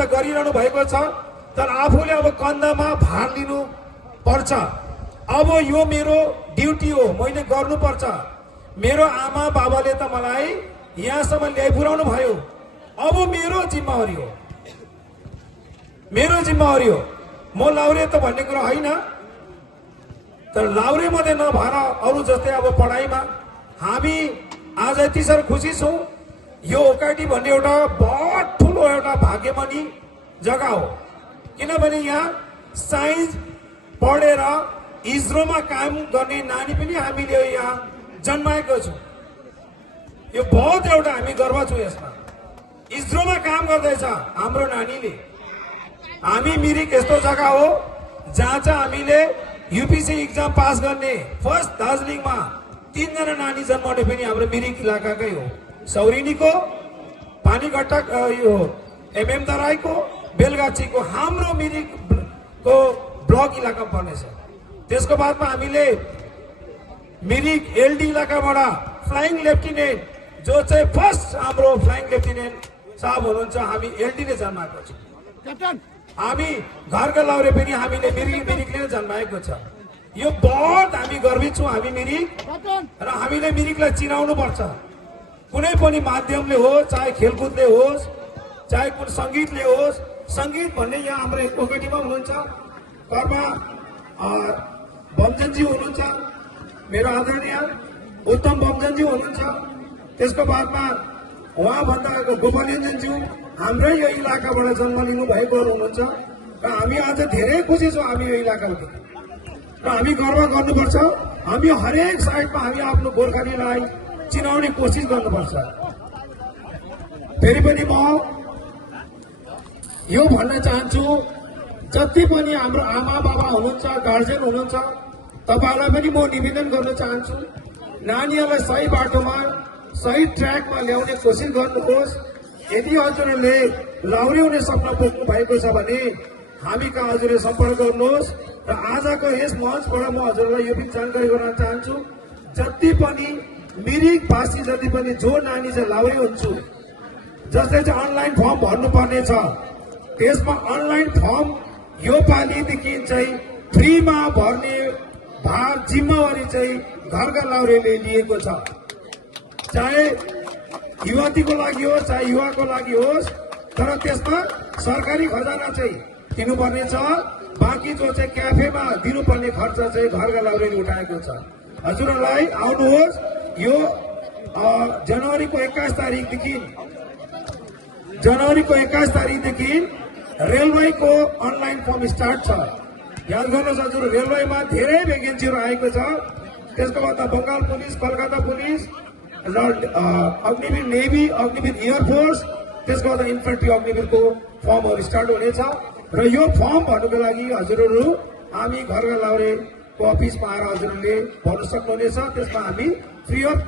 त गरिरहनु भएको छ, तर आफूले अब कन्धमा भार लिनु पर्छ। अब यो मेरो ड्युटी हो, मैले गर्नुपर्छ। मेरो आमा बाबाले त मलाई यहाँसम्म ल्याइपुर्याउनु भयो, अब मेरो जिम्मेवारी हो, मेरो जिम्मेवारी हो। म लाउरे त भन्ने कुरा होइन, तर लाउरे मात्रै नभएर अरू जस्तै अब पढाइमा हामी आज यति साह्रो खुसी छौँ। यो ओकाटी भन्ने एउटा बहुत ठुलो एउटा भाग्यमानी जग्गा हो, किनभने यहाँ साइन्स पढेर इस्रोमा काम गर्ने नानी पनि हामीले यहाँ जन्माएको छौँ। यो बहुत एउटा हामी गर्व छौँ यसमा। इस्रोमा काम गर्दैछ हाम्रो नानीले। हामी मिरिक यस्तो जग्गा हो जहाँ चाहिँ हामीले यूपीसी इक्जाम पास गर्ने फर्स्ट दार्जिलिङमा 3 जना नानी जन्माउने पनि हाम्रो मिरिक इलाकाकै हो। सौरिनीको, पानीघट्टा यो एमएम तराईको, बेलगाछीको हाम्रो मिरिकको ब्लक इलाका पर्नेछ। त्यसको बादमा हामीले मिरिक एलडी इलाकाबाट फ्लाइङ लेफ्टिनेन्ट जो चाहिँ फर्स्ट हाम्रो फ्लाइङ लेफ्टिनेन्ट साहब हुनुहुन्छ, हामी एलडीले जन्माएको छौँ। हामी घरका लाउरे पनि हामीले मिरिकले जन्माएको छ। यो बहुत हामी गर्वित छौँ हामी मिरिक, र हामीले मिरिकलाई चिनाउनु पर्छ। कुनै पनि माध्यमले होस्, चाहे खेलकुदले होस्, चाहे कुन सङ्गीतले होस्। सङ्गीत भन्ने यहाँ हाम्रो ओकेटीमा हुनुहुन्छ, कर्मा बमजनजी हुनुहुन्छ, मेरो आदरणीय उत्तम बमजनजी हुनुहुन्छ। त्यसको बादमा उहाँभन्दा गोपालञ्जनज्यू हाम्रै यो इलाकाबाट जन्म लिनु भएको हुनुहुन्छ, र हामी आज धेरै खुसी छौँ हामी यो इलाकामा, र हामी गर्व गर्नुपर्छ। हामी हरेक साइडमा हामी आफ्नो गोर्खालीलाई चिनाउने कोसिस गर्नुपर्छ। फेरि पनि म यो भन्न चाहन्छु, जति पनि हाम्रो आमा बाबा हुनुहुन्छ, गार्जेन हुनुहुन्छ, तपाईँहरूलाई पनि म निवेदन गर्न चाहन्छु, नानीहरूलाई सही बाटोमा सही ट्र्याकमा ल्याउने कोसिस गर्नुहोस्। यदि हजुरहरूले लाउरे हुने सपना बोक्नु भएको छ भने हामी कहाँ हजुरले सम्पर्क गर्नुहोस्। र आजको यस मञ्चबाट म हजुरलाई यो पनि जानकारी गराउन चाहन्छु, जति पनि मिरिकवासी जति पनि जो नानी चाहिँ लाउरे हुन्छु, जसले चाहिँ अनलाइन फर्म भर्नुपर्ने छ, त्यसमा अनलाइन फर्म यो पालिदेखि चाहिँ फ्रीमा भर्ने भार जिम्मेवारी चाहिँ घरका लाउरेले लिएको छ। चाहे युवतीको लागि होस्, चाहे युवाको लागि होस्, तर त्यसमा सरकारी खजाना चाहिँ दिनुपर्ने छ। बाँकी जो चाहिँ क्याफेमा दिनुपर्ने खर्च चाहिँ घरका लाउरेले उठाएको छ। हजुरहरूलाई आउनुहोस्। यो जनवरीको 21 तारिकदेखि रेलवेको अनलाइन फर्म स्टार्ट छ। याद गर्नुहोस् हजुर, रेलवेमा धेरै भ्याकेन्सीहरू आएको छ। त्यसको बाद बंगाल पुलिस, कलकत्ता पुलिस, र अग्निवीर नेभी, अग्निवीर एयरफोर्स, त्यसको बाद इन्फेन्ट्री अग्निवीरको फर्महरू स्टार्ट हुनेछ। र यो फर्म भर्नुको लागि हजुरहरू हामी घरका लाउरेको अफिसमा आएर हजुरहरूले भर्न सक्नुहुनेछ। त्यसमा हामी फ्री अफ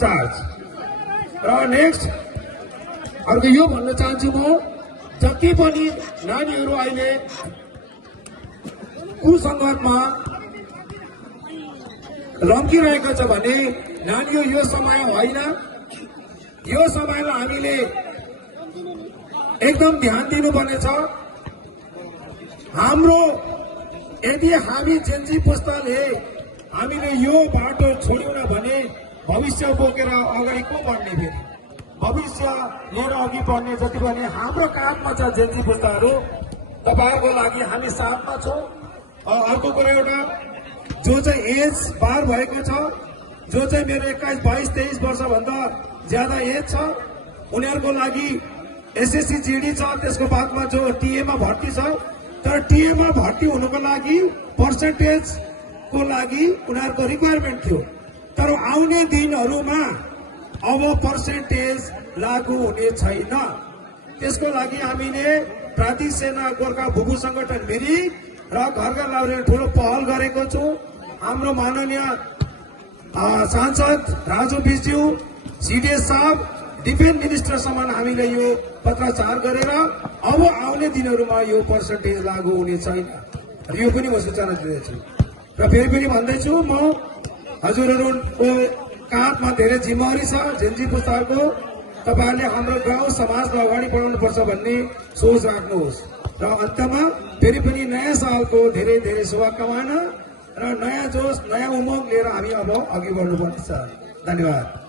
चार्ज। र नेक्स्ट अर्को यो भन्न चाहन्छु म, जति पनि नानीहरू अहिले कुसङ्गतमा लम्किरहेको छ भने नानीहरू यो समय होइन, यो समयलाई हामीले एकदम ध्यान दिनुपर्ने छ। हाम्रो यदि हामी जेन्जी पुस्ताले हामीले यो बाटो छोड्यौँ भने भविष्य बोकेर अगाडि को बढ्ने, फेरि भविष्य लिएर अघि बढ्ने जति पनि हाम्रो काममा छ जेन्जी पुस्ताहरू, तपाईँहरूको लागि हामी साथमा छौँ। अर्को कुरा एउटा, जो चाहिँ एज पार भएको छ, जो चाहिँ मेरो 21, 22, 23 वर्षभन्दा ज्यादा एज छ, उनीहरूको लागि एसएससी जीडी छ। त्यसको बादमा जो टीएमा भर्ती छ, तर टीएमा भर्ती हुनुको लागि पर्सेन्टेजको लागि उनीहरूको रिक्वायरमेन्ट थियो, तर आउने दिनहरूमा अब पर्सेन्टेज लागू हुने छैन। त्यसको लागि हामीले प्रादेशिक सेना गोर्खा भूगु संगठन मिरिक र घरका लाउरेले ठुलो पहल गरेको छौँ। हाम्रो माननीय सांसद राजु बिज्यू, सीडीएस साहब, डिफेन्स मिनिस्टरसम्म हामीले यो पत्राचार गरेर अब आउने दिनहरूमा यो पर्सेन्टेज लागू हुने छैन, र यो पनि म सूचना दिँदैछु। र फेरि पनि भन्दैछु, म हजुरहरूको काँधमा धेरै जिम्मेवारी छ जेन्जी पुस्ताहरूको, तपाईहरुले हाम्रो गाउँ समाजलाई अगाडि बढाउनुपर्छ भन्ने सोच राख्नुहोस् र अन्तमा फेरि पनि नयाँ सालको धेरै धेरै शुभकामना र नयाँ जोश नयाँ उमंग लिएर हामी अब अघि बढ्नुपर्छ। धन्यवाद।